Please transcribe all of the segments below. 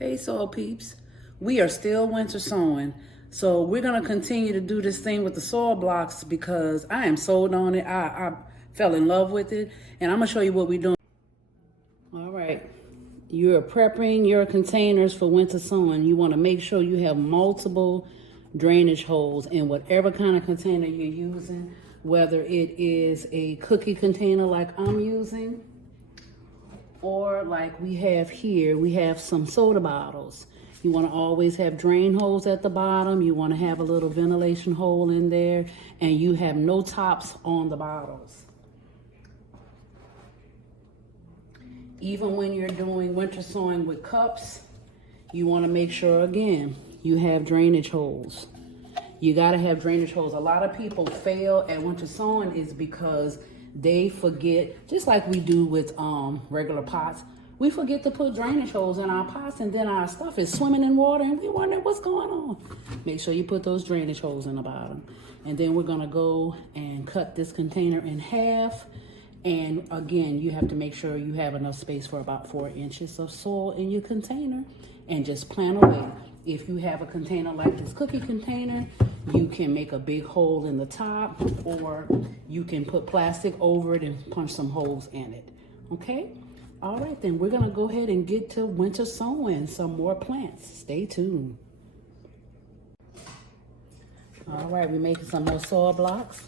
Hey, soil peeps. We are still winter sowing. So we're going to continue to do this thing with the soil blocks because I am sold on it. I fell in love with it. And I'm going to show you what we're doing. All right. You're prepping your containers for winter sowing. You want to make sure you have multiple drainage holes in whatever kind of container you're using, whether it is a cookie container like I'm using, or like we have here, we have some soda bottles. You want to always have drain holes at the bottom. You want to have a little ventilation hole in there, and you have no tops on the bottles. Even when you're doing winter sowing with cups, you want to make sure, again, you have drainage holes. You got to have drainage holes. A lot of people fail at winter sowing is because they forget, just like we do with regular pots, we forget to put drainage holes in our pots, and then our stuff is swimming in water and we wonder what's going on. Make sure you put those drainage holes in the bottom. And then we're gonna go and cut this container in half. And again, you have to make sure you have enough space for about 4 inches of soil in your container, and just plant away. If you have a container like this cookie container, you can make a big hole in the top, or you can put plastic over it and punch some holes in it. Okay? All right, then we're gonna go ahead and get to winter sowing some more plants. Stay tuned. All right, we're making some more soil blocks.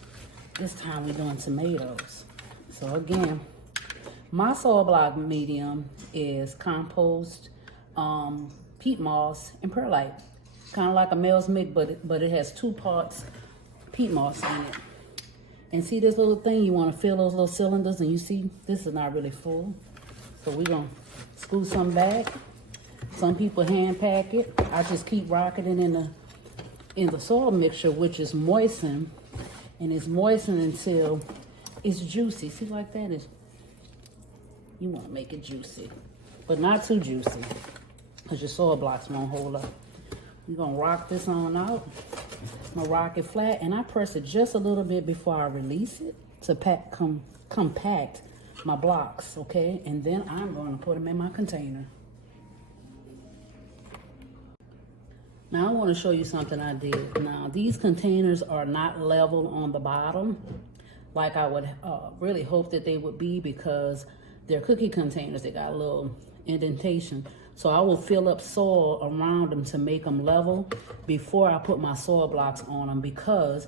This time we're doing tomatoes. So again, my soil block medium is compost, peat moss, and perlite. Kind of like a Mel's Mick, but it has 2 parts peat moss in it. And see this little thing? You want to fill those little cylinders, and you see this is not really full. So we're gonna scoot some back. Some people hand pack it. I just keep rocking it in the soil mixture, which is moistened, and it's moistened until it's juicy. See, like that is. You want to make it juicy, but not too juicy, because your soil blocks won't hold up. We're gonna rock this on out. I'm gonna rock it flat, and I press it just a little bit before I release it to compact my blocks, okay? And then I'm gonna put them in my container. Now I wanna show you something I did. Now these containers are not level on the bottom like I would really hope that they would be, because they're cookie containers. They got a little indentation. So I will fill up soil around them to make them level before I put my soil blocks on them, because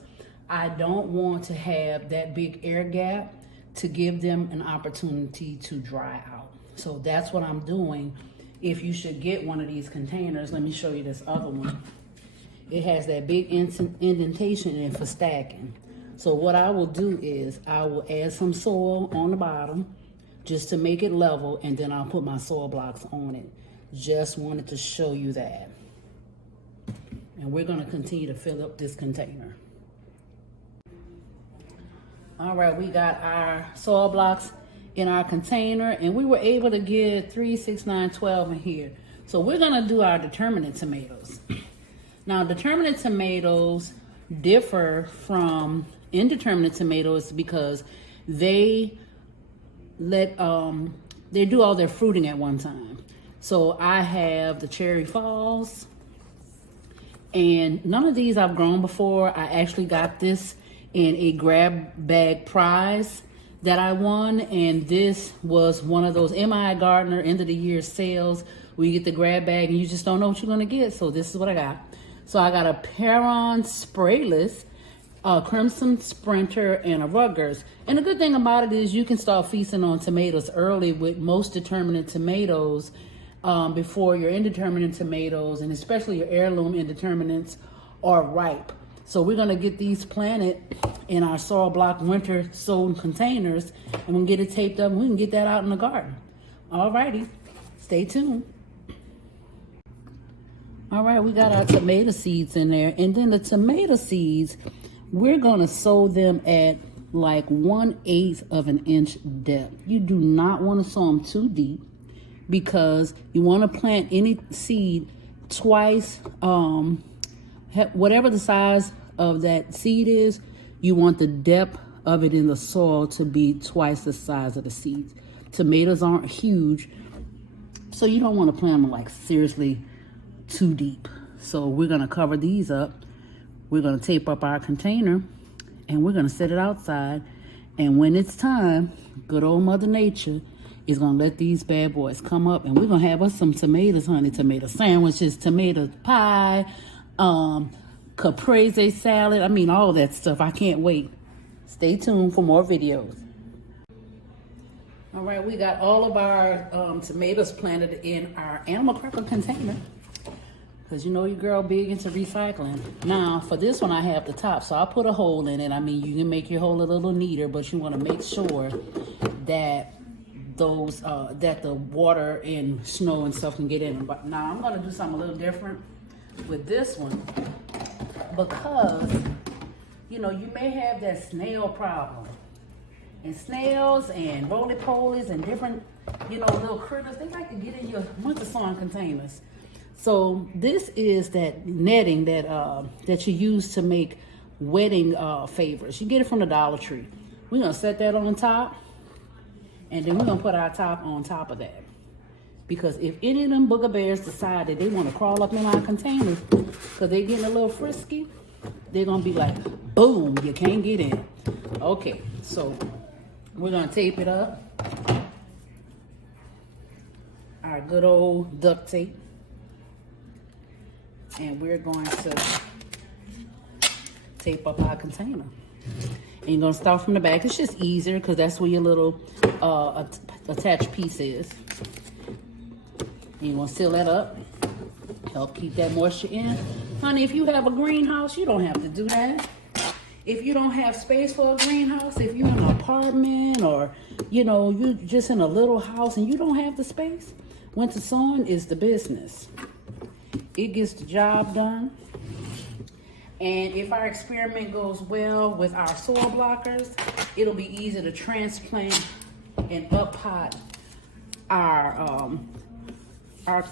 I don't want to have that big air gap to give them an opportunity to dry out. So that's what I'm doing. If you should get one of these containers, let me show you this other one. It has that big indentation in it for stacking. So what I will do is I will add some soil on the bottom just to make it level, and then I'll put my soil blocks on it. Just wanted to show you that. And we're gonna continue to fill up this container. All right, we got our soil blocks in our container, and we were able to get 3, 6, 9, 12 in here. So we're gonna do our determinant tomatoes. Now, determinant tomatoes differ from indeterminate tomatoes because they do all their fruiting at one time. So I have the cherry falls, and none of these I've grown before. I actually got this in a grab bag prize that I won, and this was one of those M.I. Gardner end of the year sales where you get the grab bag and you just don't know what you're gonna get. So this is what I got. So I got a Perron Sprayless, a Crimson Sprinter, and a Rutgers. And the good thing about it is you can start feasting on tomatoes early with most determinate tomatoes before your indeterminate tomatoes, and especially your heirloom indeterminates, are ripe. So we're gonna get these planted in our soil block winter sown containers, and we'll get it taped up and we can get that out in the garden. All righty, stay tuned. All right, we got our tomato seeds in there, and then the tomato seeds, we're gonna sow them at like 1/8 of an inch depth. You do not wanna sow them too deep, because you wanna plant any seed twice, whatever the size of that seed is, you want the depth of it in the soil to be twice the size of the seeds. Tomatoes aren't huge, So you don't want to plant them like seriously too deep. So we're going to cover these up. We're going to tape up our container and we're going to set it outside. And when it's time, good old Mother Nature is going to let these bad boys come up, and we're going to have us some tomatoes, honey. Tomato sandwiches, tomato pie, caprese salad. I mean, all that stuff. I can't wait. Stay tuned for more videos. All right, we got all of our tomatoes planted in our animal cracker container, because you know your girl big into recycling. Now, for this one, I have the top, so I put a hole in it. I mean, you can make your hole a little neater, but you want to make sure that those that the water and snow and stuff can get in. But now I'm going to do something a little different with this one, because you know you may have that snail problem. And snails and roly-polies and different, you know, little critters, they like to get in your winter sowing containers. So this is that netting that that you use to make wedding favors. You get it from the Dollar Tree. We're going to set that on top, and then we're going to put our top on top of that. Because if any of them booger bears decide that they want to crawl up in our containers because they're getting a little frisky, they're going to be like, boom, you can't get in. Okay, so we're going to tape it up. Our good old duct tape. And we're going to tape up our container. And you're going to start from the back. It's just easier because that's where your little attached piece is. And you're going to seal that up. Help keep that moisture in. Honey, if you have a greenhouse, you don't have to do that. If you don't have space for a greenhouse, if you're in an apartment or, you know, you're just in a little house and you don't have the space, winter sowing is the business. It gets the job done. And if our experiment goes well with our soil blockers, it'll be easy to transplant and up-pot our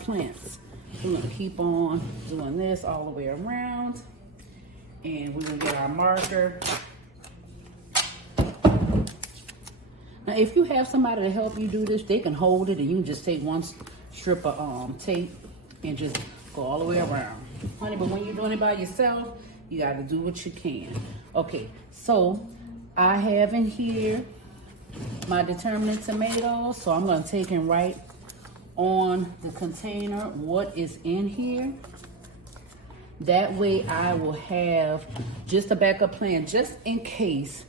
plants. We're going to keep on doing this all the way around. And we're going to get our marker. Now, if you have somebody to help you do this, they can hold it and you can just take one strip of tape and just go all the way around. Honey, but when you're doing it by yourself, you got to do what you can. Okay, so I have in here my Determinant Tomatoes. So I'm going to take and write on the container what is in here. That way I will have just a backup plan just in case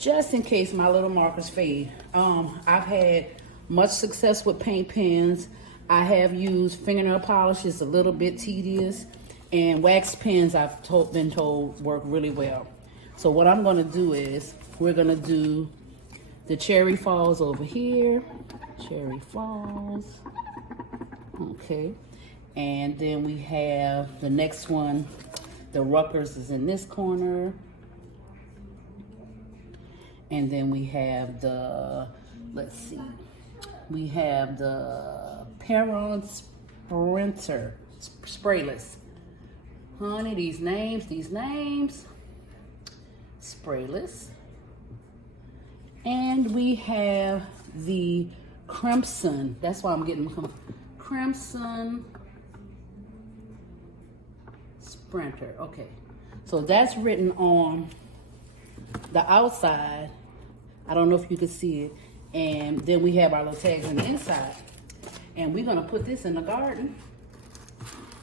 my little markers fade. I've had much success with paint pens. I have used fingernail polish. It's a little bit tedious. And wax pens I've been told work really well. So what I'm going to do is we're going to do the Cherry Falls over here. Cherry Falls. Okay. And then we have the next one, the Ruckers is in this corner. And then we have the, let's see, we have the Perron Sprinter, sprayless. Honey, these names, sprayless. And we have the Crimson, that's why I'm getting Crimson Sprinter. Okay, so that's written on the outside. I don't know if you can see it. And then we have our little tags on the inside. And we're going to put this in the garden.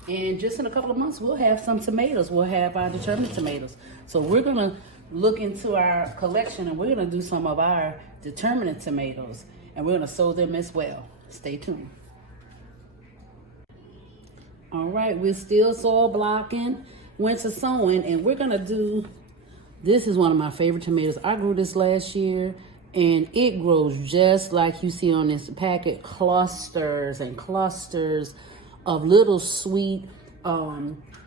And just in a couple of months, we'll have some tomatoes. We'll have our Determinant tomatoes. So we're going to look into our collection and we're going to do some of our Determinant tomatoes. And we're going to sow them as well. Stay tuned. All right, we're still soil blocking, winter sowing, and we're gonna do, this is one of my favorite tomatoes. I grew this last year, and it grows just like you see on this packet, clusters and clusters of little sweet,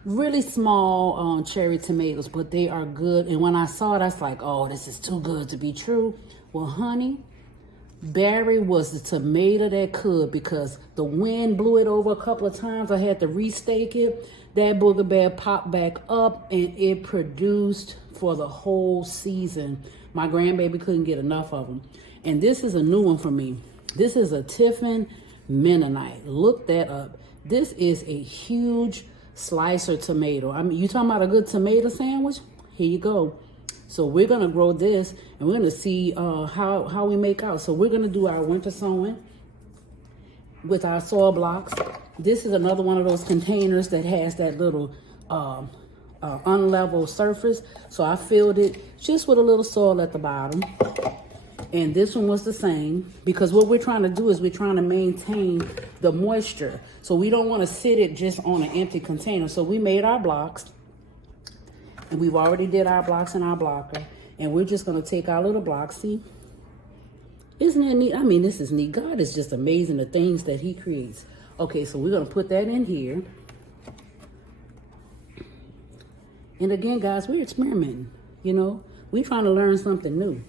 really small cherry tomatoes, but they are good. And when I saw it, I was like, oh, this is too good to be true. Well, honey, Barry was the tomato that could, because the wind blew it over a couple of times. I had to restake it. That booger bear popped back up and it produced for the whole season. My grandbaby couldn't get enough of them. And this is a new one for me. This is a Tiffin Mennonite. Look that up. This is a huge slicer tomato. I mean, you talking about a good tomato sandwich? Here you go. So we're gonna grow this, and we're gonna see how we make out. So we're gonna do our winter sowing with our soil blocks. This is another one of those containers that has that little unlevel surface. So I filled it just with a little soil at the bottom. And this one was the same, because what we're trying to do is we're trying to maintain the moisture. So we don't want to sit it just on an empty container. So we made our blocks, and we've already did our blocks in our blocker. And we're just going to take our little blocks. See? Isn't that neat? I mean, this is neat. God is just amazing, the things that he creates. Okay, so we're going to put that in here. And again, guys, we're experimenting. You know, we're trying to learn something new.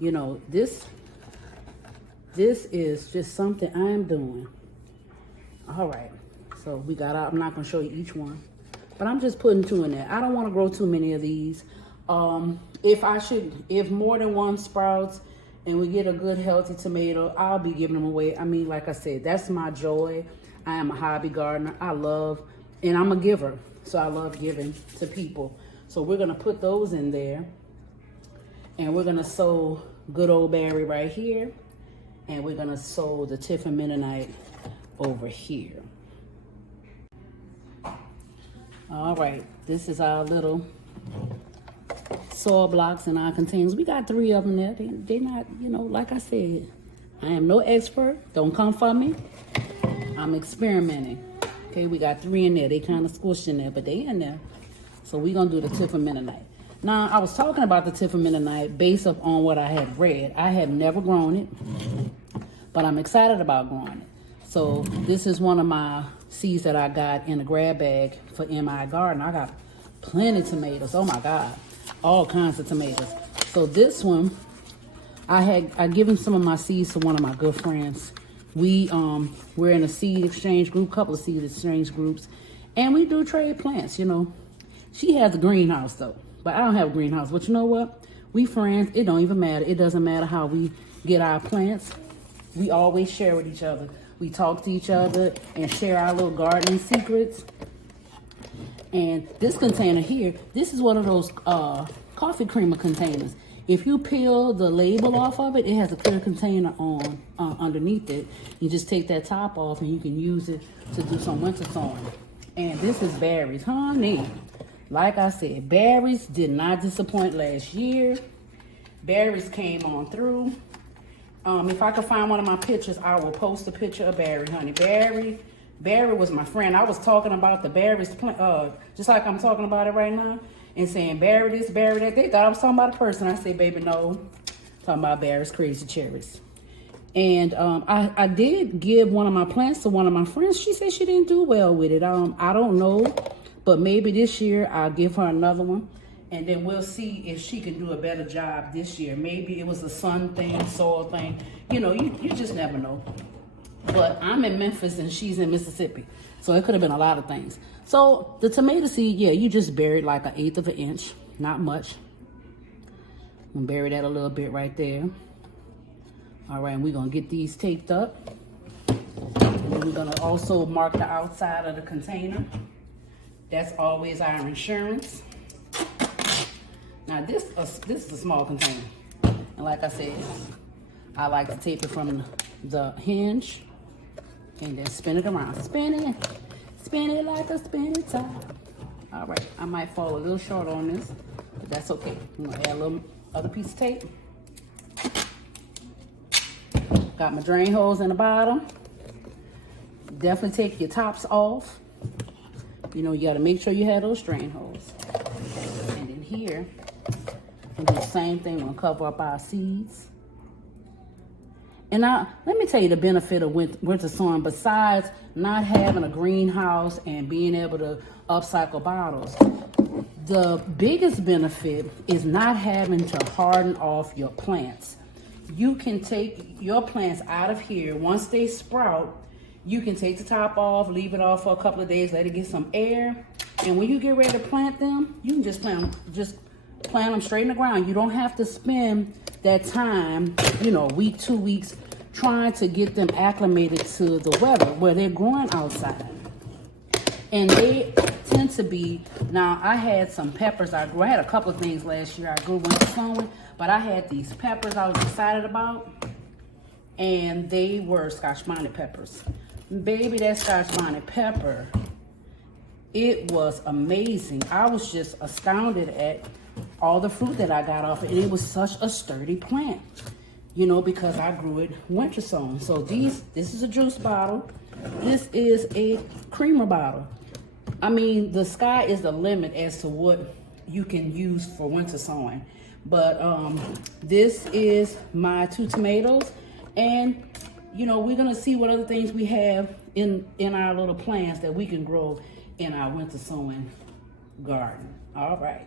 You know, this is just something I am doing. All right, so we got out. I'm not going to show you each one, but I'm just putting 2 in there. I don't want to grow too many of these. If more than one sprouts and we get a good healthy tomato, I'll be giving them away. I mean, like I said, that's my joy. I am a hobby gardener. And I'm a giver, so I love giving to people. So we're going to put those in there, and we're going to sow good old berry right here, and we're going to sow the Tiffin Mennonite over here. All right, this is our little soil blocks in our containers. We got 3 of them there. They're not, you know, like I said, I am no expert. Don't come for me. I'm experimenting. Okay, we got 3 in there. They kind of squished in there, but they in there. So we're going to do the Tiffin Mennonite. Now, I was talking about the Tiffin Mennonite based upon what I had read. I have never grown it, but I'm excited about growing it. So this is one of my seeds that I got in a grab bag for MI Garden. I got plenty of tomatoes. Oh my God, all kinds of tomatoes. So this one, I given some of my seeds to one of my good friends. We're in a seed exchange group, couple of seed exchange groups, and we do trade plants. You know, she has a greenhouse though. But I don't have a greenhouse. But you know what? We friends. It don't even matter. It doesn't matter how we get our plants. We always share with each other. We talk to each other and share our little gardening secrets. And this container here, this is one of those coffee creamer containers. If you peel the label off of it, it has a clear container on underneath it. You just take that top off and you can use it to do some winter sowing. And this is berries, honey. Like I said, berries did not disappoint last year. Berries came on through. If I could find one of my pictures, I will post a picture of Barry, honey. Barry was my friend. I was talking about the berries, just like I'm talking about it right now, and saying Barry this, Barry that. They thought I was talking about a person. I said, baby, no. Talking about Barry's crazy cherries. And I did give one of my plants to one of my friends. She said she didn't do well with it. I don't know. But maybe this year I'll give her another one, and then we'll see if she can do a better job this year. Maybe it was a sun thing, soil thing. You know, you just never know. But I'm in Memphis and she's in Mississippi, so it could have been a lot of things. So the tomato seed, yeah, you just buried like 1/8 of an inch, not much. I'm gonna bury that a little bit right there. All right, and we're gonna get these taped up. And then we're gonna also mark the outside of the container. That's always our insurance. Now this is a small container. And like I said, I like to tape it from the hinge and then spin it around. Spin it like a spinning top. All right, I might fall a little short on this, but that's okay. I'm gonna add a little other piece of tape. Got my drain holes in the bottom. Definitely take your tops off. You know, you got to make sure you have those drain holes. And then here, we'll do the same thing. We're going to cover up our seeds. And now, let me tell you the benefit of winter sowing, besides not having a greenhouse and being able to upcycle bottles. The biggest benefit is not having to harden off your plants. You can take your plants out of here. Once they sprout, you can take the top off, leave it off for a couple of days, let it get some air. And when you get ready to plant them, you can just plant them straight in the ground. You don't have to spend that time, you know, a week, 2 weeks, trying to get them acclimated to the weather where they're growing outside. And they tend to be, now I had some peppers I grew. I had a couple of things last year I grew winter sowing, but I had these peppers I was excited about, and they were Scotch bonnet peppers. Baby, that Scotch bonnet pepper, it was amazing. I was just astounded at all the fruit that I got off it. And it was such a sturdy plant, you know, because I grew it winter sown. So this is a juice bottle. This is a creamer bottle. I mean, the sky is the limit as to what you can use for winter sowing. But this is my 2 tomatoes. And, you know, we're going to see what other things we have in our little plants that we can grow in our winter sowing garden. All right.